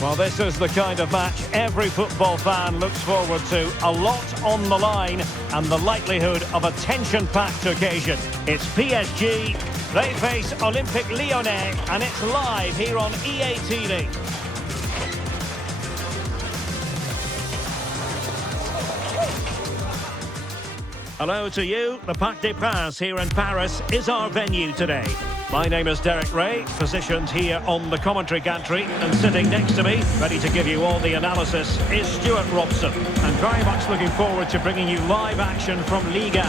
Well, this is the kind of match every football fan looks forward to. A lot on the line and the likelihood of a tension-packed occasion. It's PSG, they face Olympique Lyonnais, and it's live here on EA TV. Hello to you. The Parc des Princes here in Paris is our venue today. My name is Derek Ray, positioned here on the commentary gantry, and sitting next to me, ready to give you all the analysis, is Stuart Robson. And very much looking forward to bringing you live action from Ligue 1.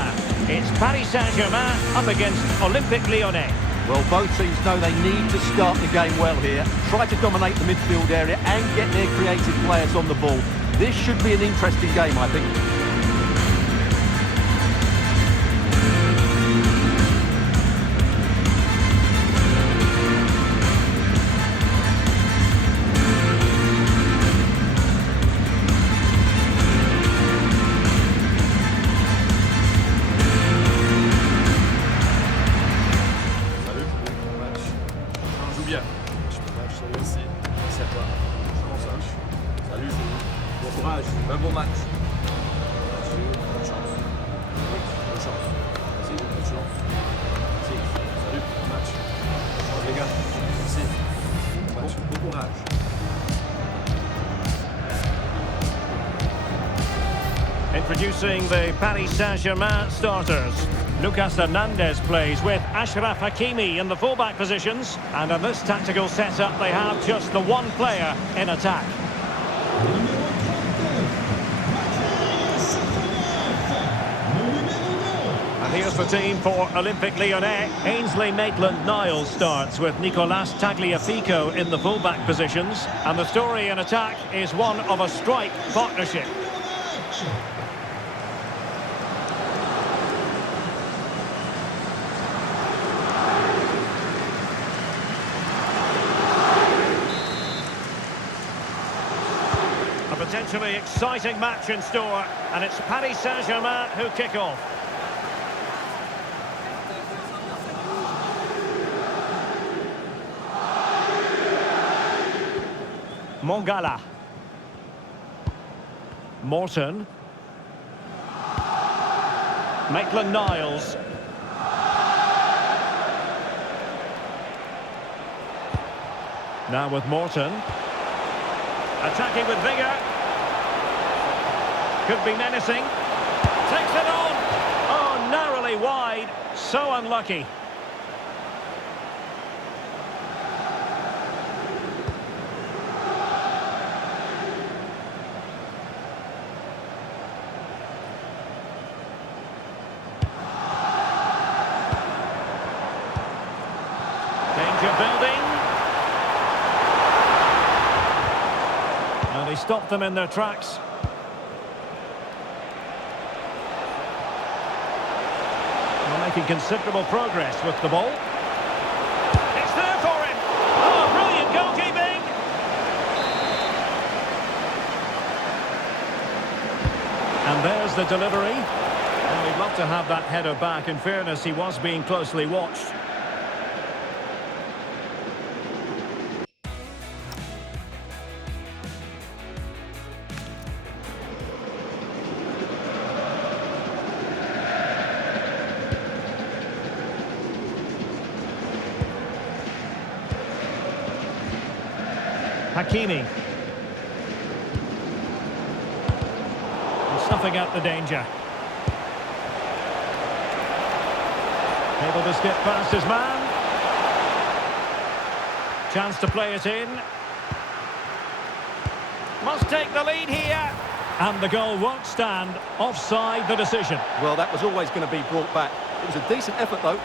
It's Paris Saint-Germain up against Olympique Lyonnais. Well, both teams know they need to start the game well here, try to dominate the midfield area and get their creative players on the ball. This should be an interesting game, I think. Un bon match. Bonne chance. Bonne chance. Merci, bonne chance. Merci. Salut, bon match. Bonne chance les gars. Merci. Bon match. Bon courage. Introducing the Paris Saint-Germain starters. Lucas Hernandez plays with Achraf Hakimi in the fullback positions. And in this tactical setup, they have just the one player in attack. And here's the team for Olympique Lyonnais. Ainsley Maitland-Niles starts with Nicolas Tagliafico in the fullback positions. And the story in attack is one of a strike partnership. A potentially exciting match in store, and it's Paris Saint-Germain who kick off. Mongala. Morton. Maitland-Niles. Now with Morton. Attacking with vigour. Could be menacing. Takes it on. Oh, narrowly wide. So unlucky. Danger building. And he stopped them in their tracks. They're making considerable progress with the ball. It's there for him. Oh, brilliant goalkeeping. And there's the delivery. And we'd love to have that header back. In fairness, he was being closely watched. Hakimi. Snuffing out the danger. Able to skip past his man. Chance to play it in. Must take the lead here. And the goal won't stand. Offside the decision. Well, that was always going to be brought back. It was a decent effort, though.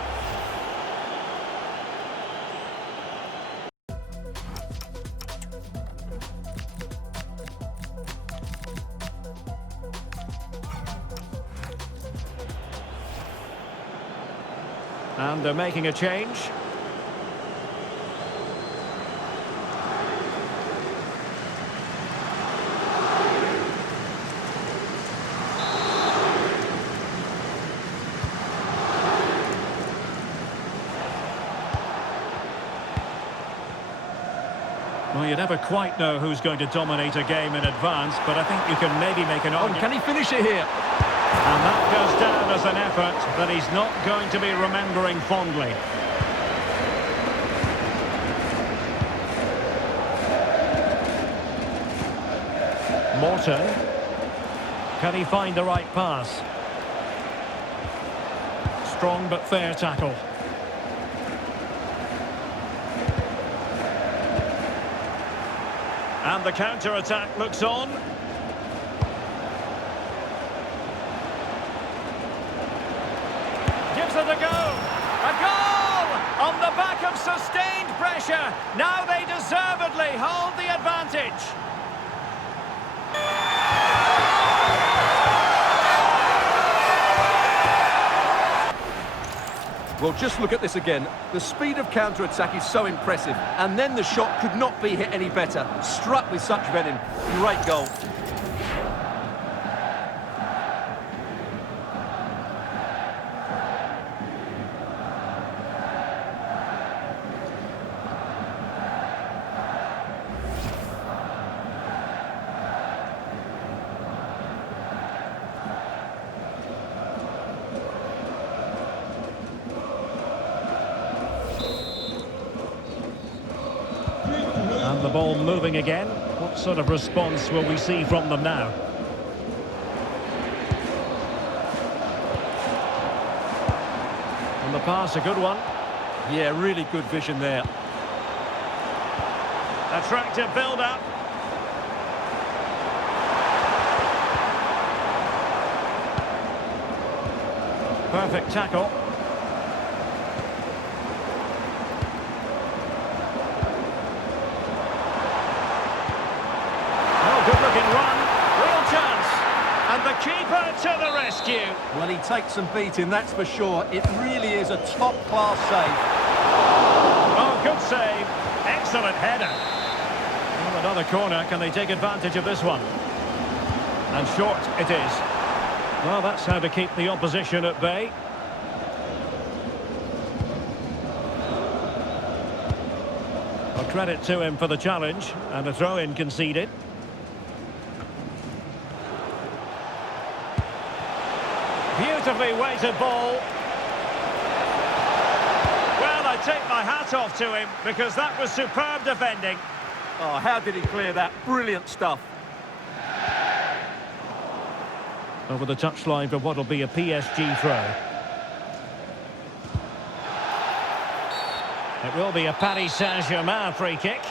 And they're making a change. Well, you never quite know who's going to dominate a game in advance, but I think you can maybe make an Oh, argument. can he finish it here? And that goes down as an effort that he's not going to be remembering fondly. Morton. Can he find the right pass? Strong but fair tackle. And the counter-attack looks on. Gives it a go. A goal! On the back of sustained pressure. Now they deservedly hold the advantage. Well, just look at this again. The speed of counter-attack is so impressive. And then the shot could not be hit any better. Struck with such venom. Great goal. And the ball moving again. What sort of response will we see from them now? And the pass, a good one. Yeah, really good vision there. Attractive build-up. Perfect tackle. Good-looking run, real chance, and the keeper to the rescue. Well, he takes some beating, that's for sure. It really is a top-class save. Oh, good save. Excellent header. Well, another corner. Can they take advantage of this one? And short it is. Well, that's how to keep the opposition at bay. Well, credit to him for the challenge, and a throw-in conceded. Beautifully weighted ball. Well, I take my hat off to him because that was superb defending. Oh, how did he clear that? Brilliant stuff. Over the touchline for what will be a PSG throw. It will be a Paris Saint-Germain free kick.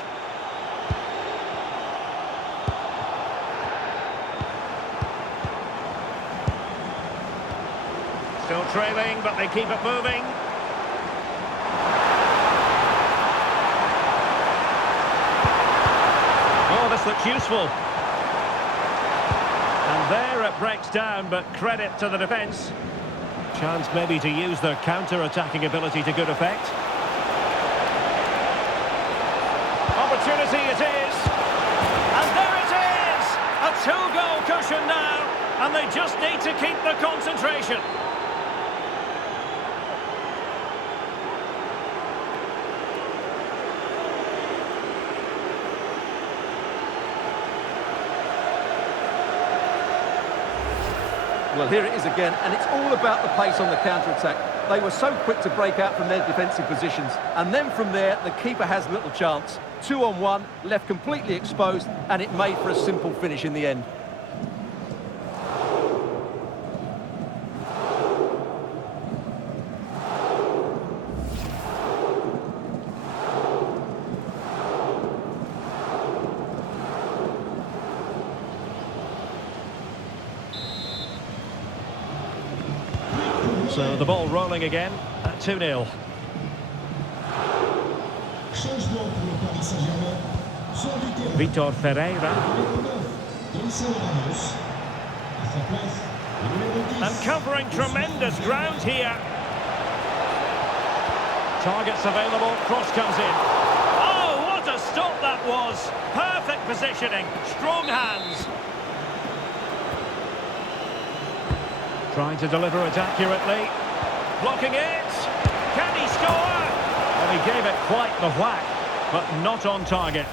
Still trailing, but they keep it moving. Oh, this looks useful. And there it breaks down, but credit to the defence. Chance maybe to use their counter-attacking ability to good effect. Opportunity it is. And there it is! A two-goal cushion now. And they just need to keep the concentration. Well, here it is again, and it's all about the pace on the counter-attack. They were so quick to break out from their defensive positions, and then from there, the keeper has little chance. 2-on-1, left completely exposed, and it made for a simple finish in the end. So the ball rolling again at 2-0. Vitor Ferreira. And covering tremendous ground here. Targets available, cross comes in. Oh, what a stop that was! Perfect positioning, strong hands. Trying to deliver it accurately. Blocking it. Can he score? Well, he gave it quite the whack, but not on target.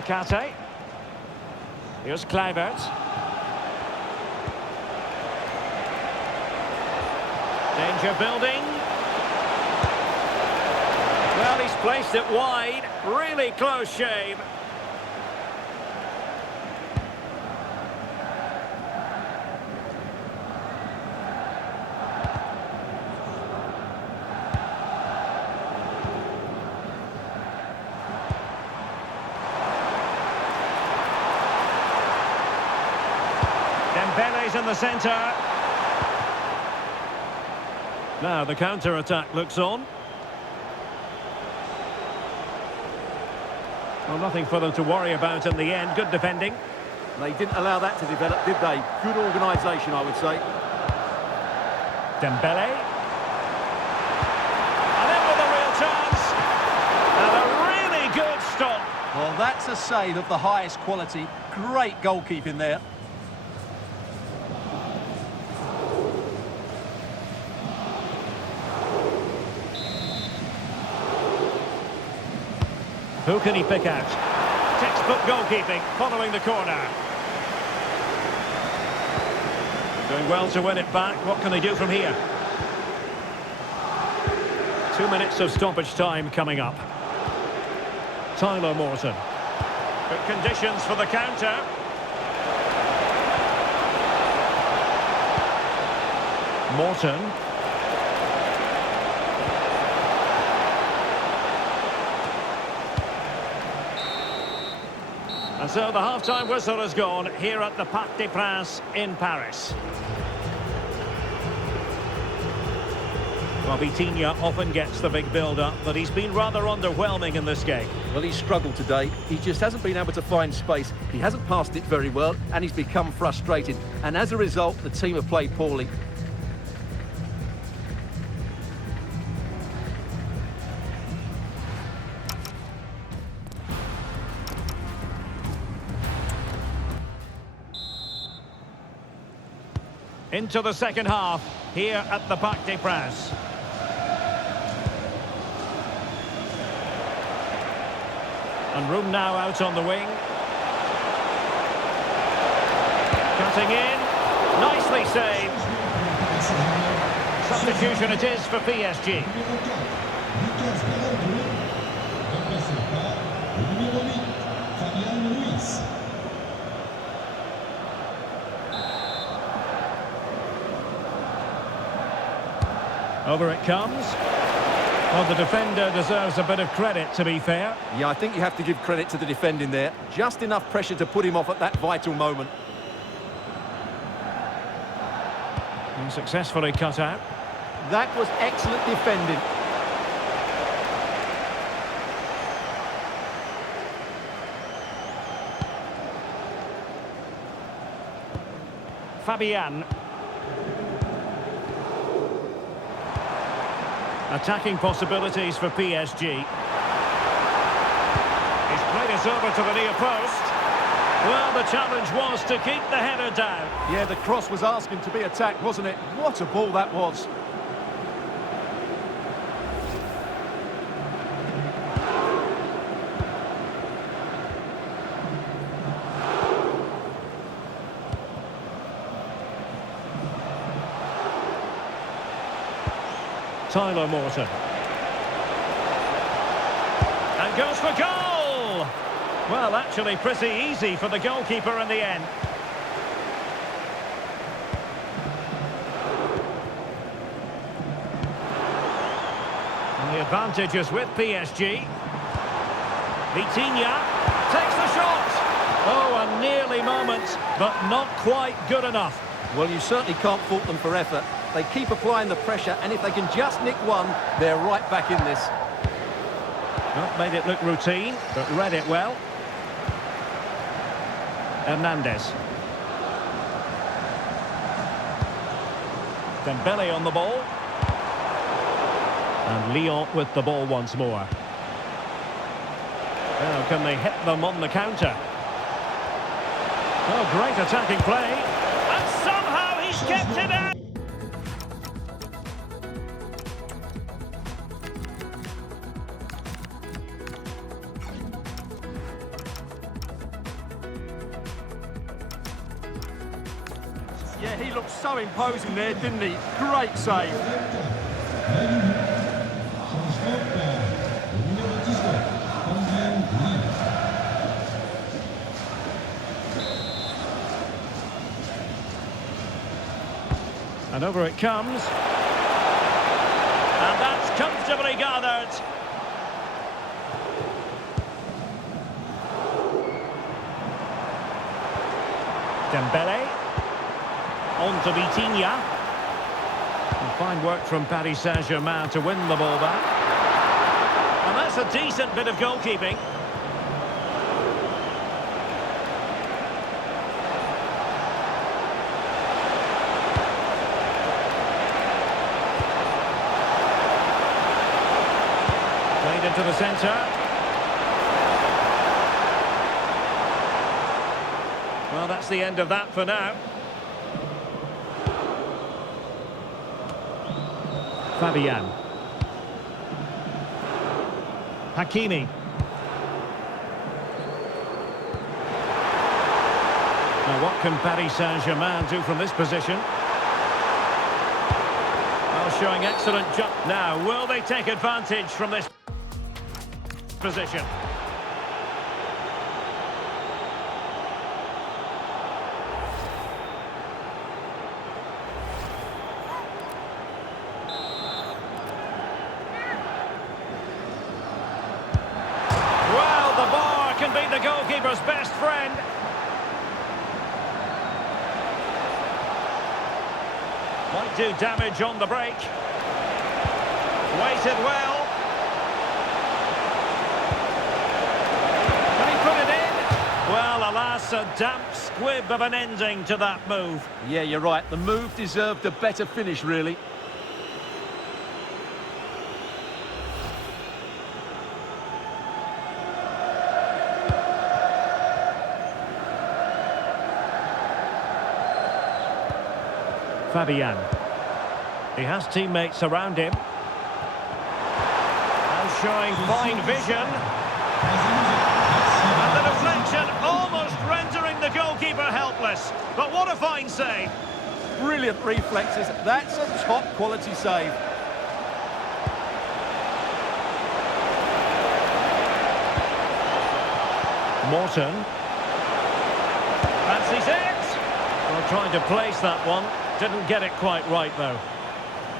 Diakate. Here's Kluivert. Danger building. Well, he's placed it wide. Really close shave. Dembele's in the centre. Now the counter-attack looks on. Well, nothing for them to worry about in the end. Good defending. They didn't allow that to develop, did they? Good organisation, I would say. Dembele. And in with a real chance. And a really good stop. Well, that's a save of the highest quality. Great goalkeeping there. Who can he pick out? Textbook goalkeeping following the corner. Doing well to win it back. What can they do from here? 2 minutes of stoppage time coming up. Tyler Morton. Good conditions for the counter. Morton. And so the half-time whistle has gone here at the Parc des Princes in Paris. Well, Vitinha often gets the big build-up, but he's been rather underwhelming in this game. Well, he's struggled today. He just hasn't been able to find space. He hasn't passed it very well, and he's become frustrated. And as a result, the team have played poorly. Into the second half, here at the Parc des Princes. And room now out on the wing. Cutting in. Nicely saved. Substitution it is for PSG. Over it comes. Well, the defender deserves a bit of credit, to be fair. Yeah, I think you have to give credit to the defending there. Just enough pressure to put him off at that vital moment. And successfully cut out. That was excellent defending. Fabian. Attacking possibilities for PSG. He's played it over to the near post. Well, the challenge was to keep the header down. Yeah, the cross was asking to be attacked, wasn't it? What a ball that was. Tyler Morton. And goes for goal! Well, actually pretty easy for the goalkeeper in the end. And the advantage is with PSG. Vitinha takes the shot! Oh, a nearly moment, but not quite good enough. Well, you certainly can't fault them for effort. They keep applying the pressure, and if they can just nick one, they're right back in this. Not made it look routine, but read it well. Hernandez. Dembele on the ball. And Lyon with the ball once more. Now, can they hit them on the counter? Oh, great attacking play. And somehow he's kept it out. Yeah, he looked so imposing there, didn't he? Great save. And over it comes. And that's comfortably gathered. Dembele. On to Vitinha. And fine work from Paris Saint-Germain to win the ball back. And that's a decent bit of goalkeeping. Played into the centre. Well, that's the end of that for now. Fabian. Hakimi. Now what can Paris Saint-Germain do from this position? Well, showing excellent jump. Now, will they take advantage from this position? Can be the goalkeeper's best friend. Might do damage on the break. Waited well. Can he put it in? Well, alas, a damp squib of an ending to that move. Yeah, you're right. The move deserved a better finish, really. Fabian. He has teammates around him. And showing fine vision. And the deflection almost rendering the goalkeeper helpless. But what a fine save. Brilliant reflexes. That's a top-quality save. Morton. Fancies it. Well, trying to place that one. Didn't get it quite right, though.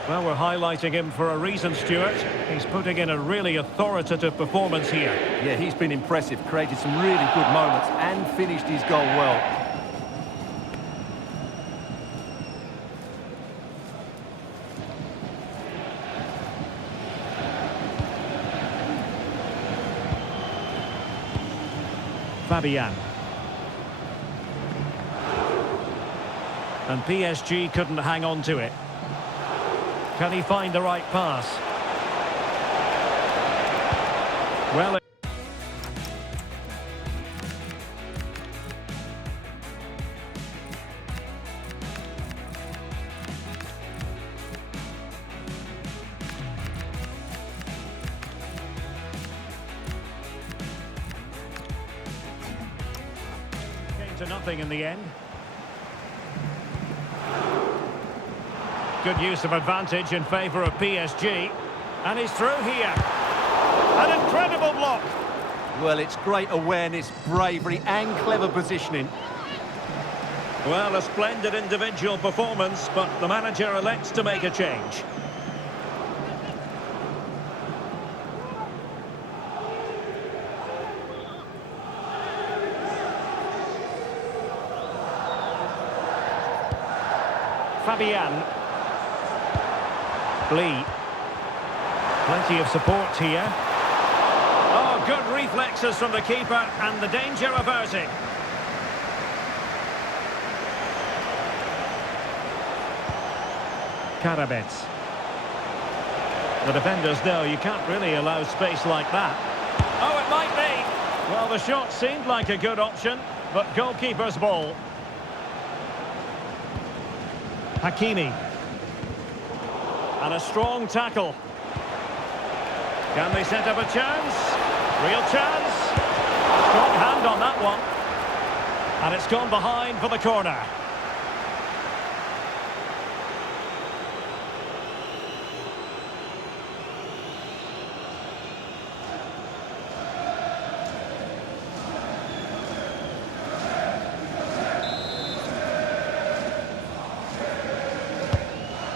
Well, we're highlighting him for a reason, Stuart. He's putting in a really authoritative performance here. Yeah, he's been impressive, created some really good moments and finished his goal well. Fabian. And PSG couldn't hang on to it. Can he find the right pass? Well... came to nothing in the end. Good use of advantage in favour of PSG. And he's through here. An incredible block. Well, it's great awareness, bravery and clever positioning. Well, a splendid individual performance, but the manager elects to make a change. Fabian. Lee. Plenty of support here. Oh, good reflexes from the keeper and the danger averted. Karabets. The defenders know you can't really allow space like that. Oh, it might be. Well, the shot seemed like a good option, but goalkeeper's ball. Hakimi. And a strong tackle. Can they set up a chance? Real chance. Strong hand on that one. And it's gone behind for the corner.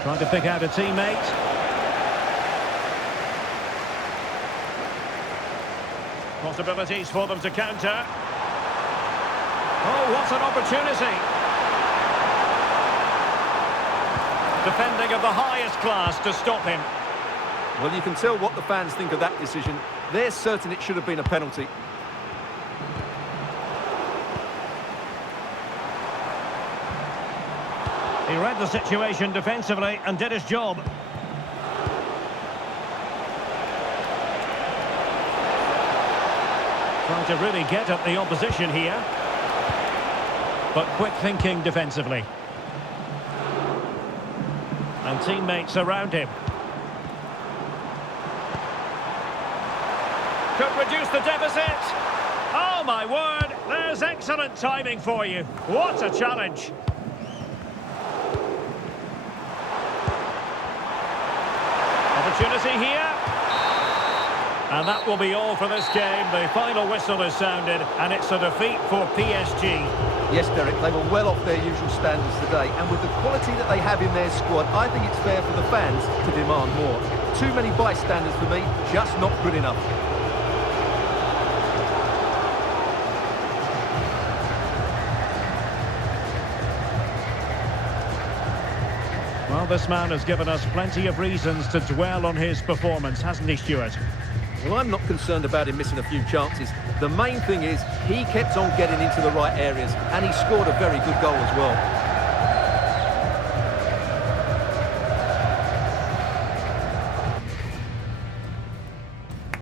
Trying to pick out a teammate. Possibilities for them to counter. Oh, what an opportunity. Defending of the highest class to stop him. Well, you can tell what the fans think of that decision. They're certain it should have been a penalty. He read the situation defensively and did his job. Trying to really get at the opposition here. But quick thinking defensively. And teammates around him. Could reduce the deficit. Oh my word, there's excellent timing for you. What a challenge. Opportunity here. And that will be all for this game. The final whistle is sounded and it's a defeat for PSG. Yes, Derek, they were well off their usual standards today, and with the quality that they have in their squad, I think it's fair for the fans to demand more. Too many bystanders for me, just not good enough. Well, this man has given us plenty of reasons to dwell on his performance, hasn't he, Stuart? Well, I'm not concerned about him missing a few chances. The main thing is he kept on getting into the right areas, and he scored a very good goal as well.